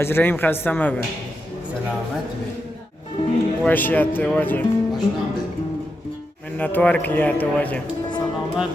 اجریم خسته مبه. سلامت بی. وشیت وجه خوشنام بی. منتوار کیات وجه. سلامت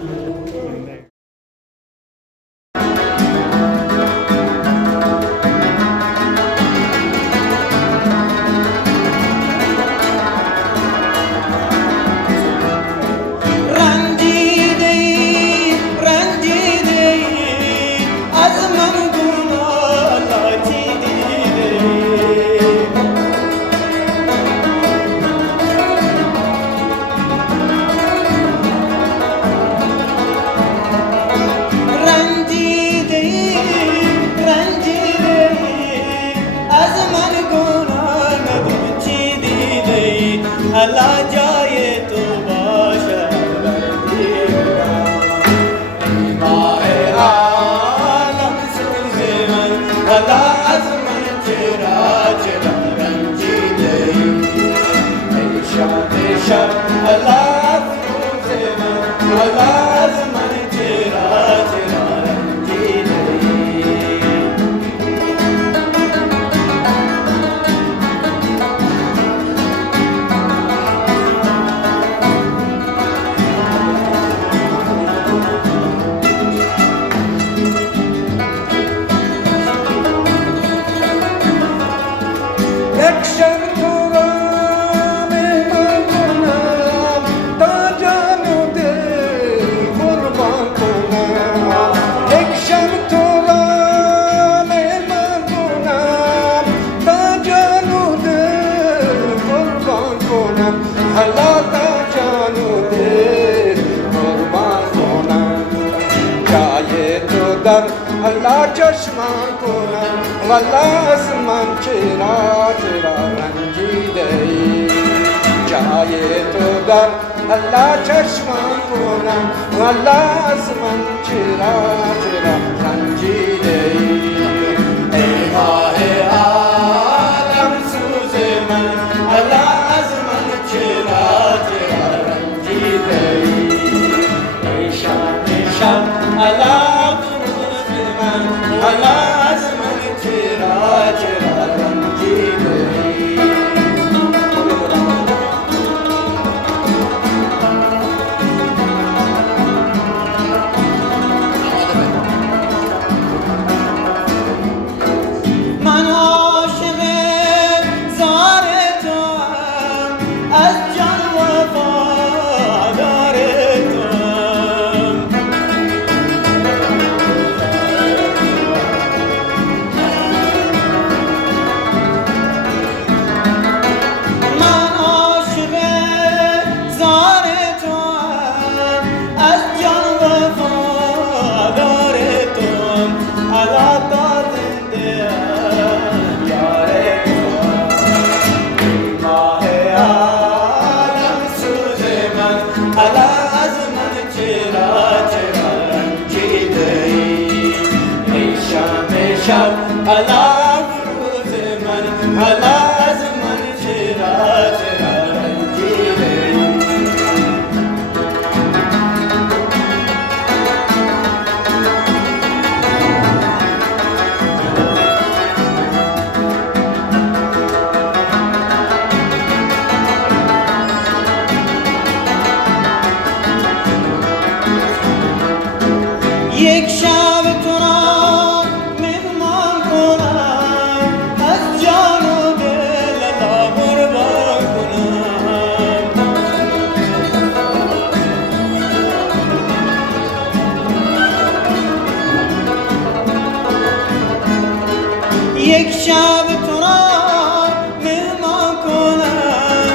अल्लाह जाए तो बाशा आलम सूज़े मन अल्लाह आज़मन चेरा चेरा रंजी दे शान अल्लाह सूज़े मन अल्लाह आज़मन चेरा चेरा रंजी दे अल्लाह चश्मा कोना वल्लाह आसमान चेरा चेरा रंजी दे जाए तो दर अल्लाह चश्मा कोना वल्लाह आसमान चेरा चेरा रंजी दे आलम सूज़े मन अल्लाह आसमान चेरा चेरा रंजी दे शान अल्लाह अल्लाह आज़मन चेरा चेरा रंजी दे मन आशिक़ ज़ार तो अज़ जान वफ़ादार अल्लाह सूज़े मन अल्लाह आज़मन चेरा चेरा रंजी दे एक शब तुरा یک شب تو را مهمان کنم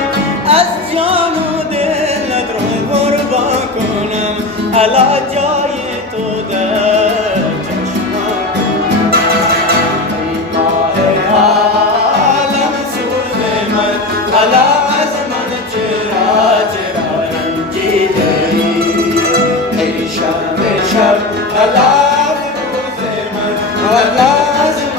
از جان و دل رو قربان کنم الا جای تو در چشمان ماه عالم سوز من الا از من چرا چرا رنجیده ای شب الا روز من الا از من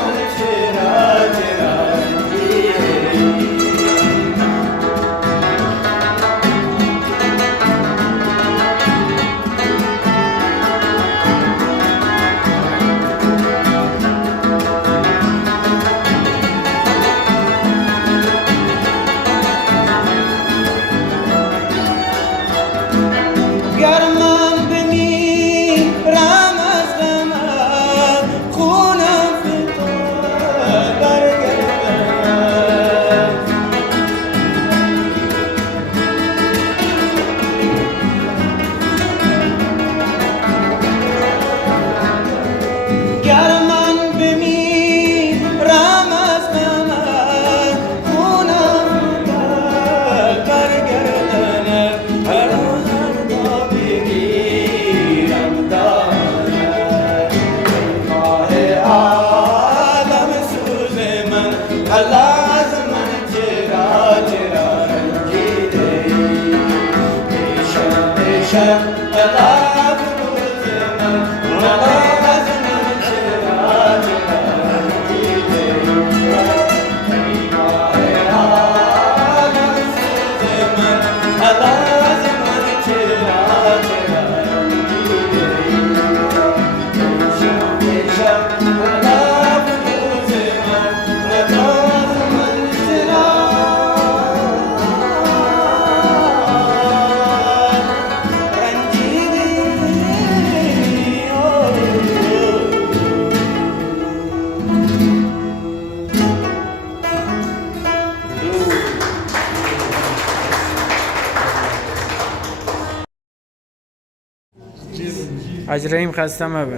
اجریم خسته مبه.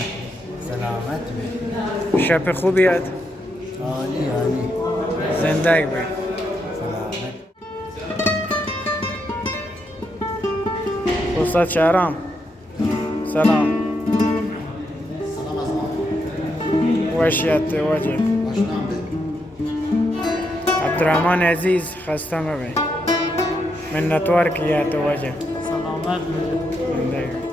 سلامت بی. شب خوبیت. عالی عالی. زندگی بی. سلامت. استاد شهرام سلام. سلام از ما. وشیت وجه. آشنام بی. عبدالرحمن عزیز خسته مبه. منتوار کیت وجه. سلامت. زندگی.